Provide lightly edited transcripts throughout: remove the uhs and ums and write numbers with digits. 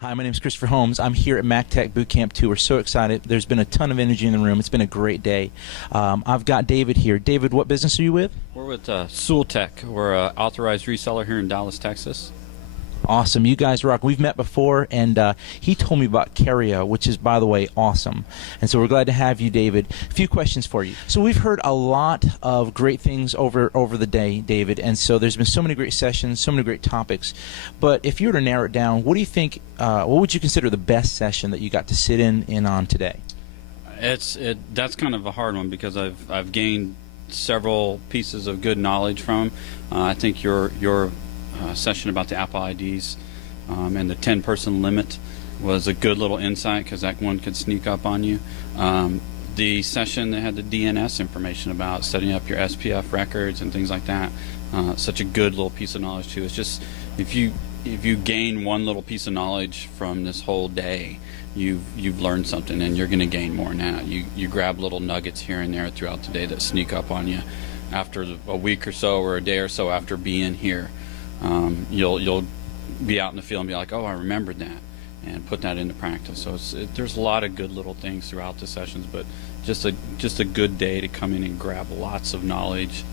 Hi, my name is Christopher Holmes. I'm here at MacTech BootCamp 2. We're so excited. There's been a ton of energy in the room. It's been a great day. I've got David here. David, what business are you with? We're with Sewell. We're an authorized reseller here in Dallas, Texas. Awesome. You guys rock. We've met before, and he told me about Cario, which is, by the way, awesome. And so we're glad to have you, David. A few questions for you. So we've heard a lot of great things over the day, David, and so there's been so many great sessions, so many great topics. But if you were to narrow it down, what do you think, what would you consider the best session that you got to sit in on today? That's kind of a hard one because I've gained several pieces of good knowledge from. I think your session about the Apple IDs and the 10-person limit was a good little insight because that one could sneak up on you. The session that had the DNS information about setting up your SPF records and things like that, such a good little piece of knowledge too. It's just if you gain one little piece of knowledge from this whole day, you've learned something, and you're going to gain more now. You grab little nuggets here and there throughout the day that sneak up on you after a week or so or a day or so after being here. You'll be out in the field and be like, oh, I remembered that, and put that into practice. So there's a lot of good little things throughout the sessions, but just a good day to come in and grab lots of knowledge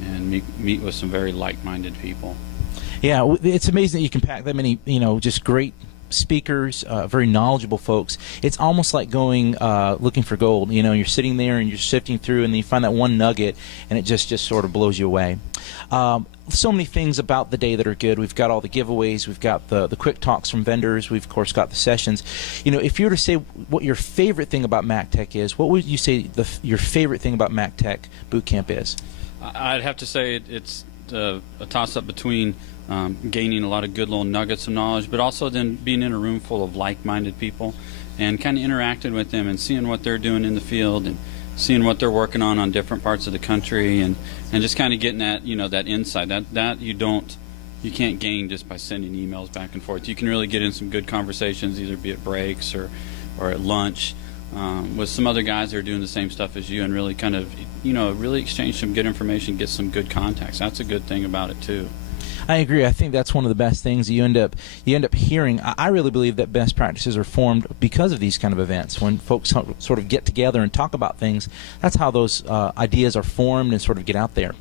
and meet with some very like-minded people. Yeah, it's amazing that you can pack that many, just great speakers, very knowledgeable folks. It's almost like going looking for gold. You're sitting there and you're sifting through, and then you find that one nugget, and it just sort of blows you away. So many things about the day that are good. We've got all the giveaways. We've got the quick talks from vendors. We've, of course, got the sessions. If you were to say what your favorite thing about MacTech is, what would you say your favorite thing about MacTech BootCamp is? I'd have to say it's a toss-up between gaining a lot of good little nuggets of knowledge, but also then being in a room full of like-minded people and kind of interacting with them and seeing what they're doing in the field and seeing what they're working on different parts of the country, and just kind of getting that that insight that you can't gain just by sending emails back and forth. You can really get in some good conversations, either be at breaks or at lunch with some other guys that are doing the same stuff as you, and really kind of really exchange some good information, get some good contacts. That's a good thing about it too. I agree. I think that's one of the best things you end up hearing. I really believe that best practices are formed because of these kind of events. When folks sort of get together and talk about things, that's how those ideas are formed and sort of get out there.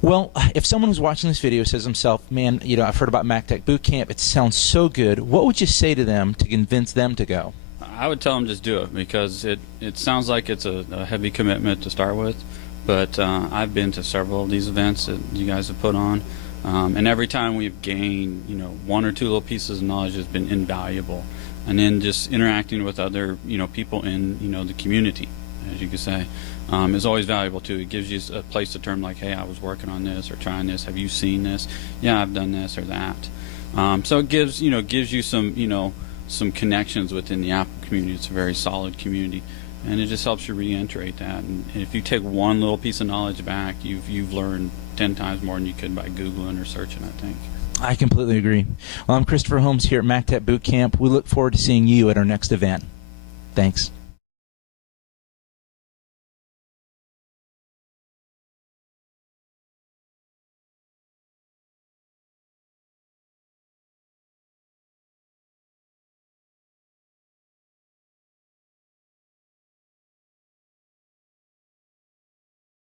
Well, if someone who's watching this video says to himself, man, I've heard about MacTech BootCamp, it sounds so good, what would you say to them to convince them to go? I would tell them just do it, because it sounds like it's a heavy commitment to start with, but I've been to several of these events that you guys have put on. And every time we've gained, one or two little pieces of knowledge has been invaluable. And then just interacting with other, people in, the community, as you could say, is always valuable too. It gives you a place to turn, like, hey, I was working on this or trying this. Have you seen this? Yeah, I've done this or that. So it gives you some, some connections within the Apple community. It's a very solid community, and it just helps you reiterate that. And if you take one little piece of knowledge back, you've learned 10 times more than you could by Googling or searching, I think. I completely agree. Well, I'm Christopher Holmes here at MacTech BootCamp. We look forward to seeing you at our next event. Thanks.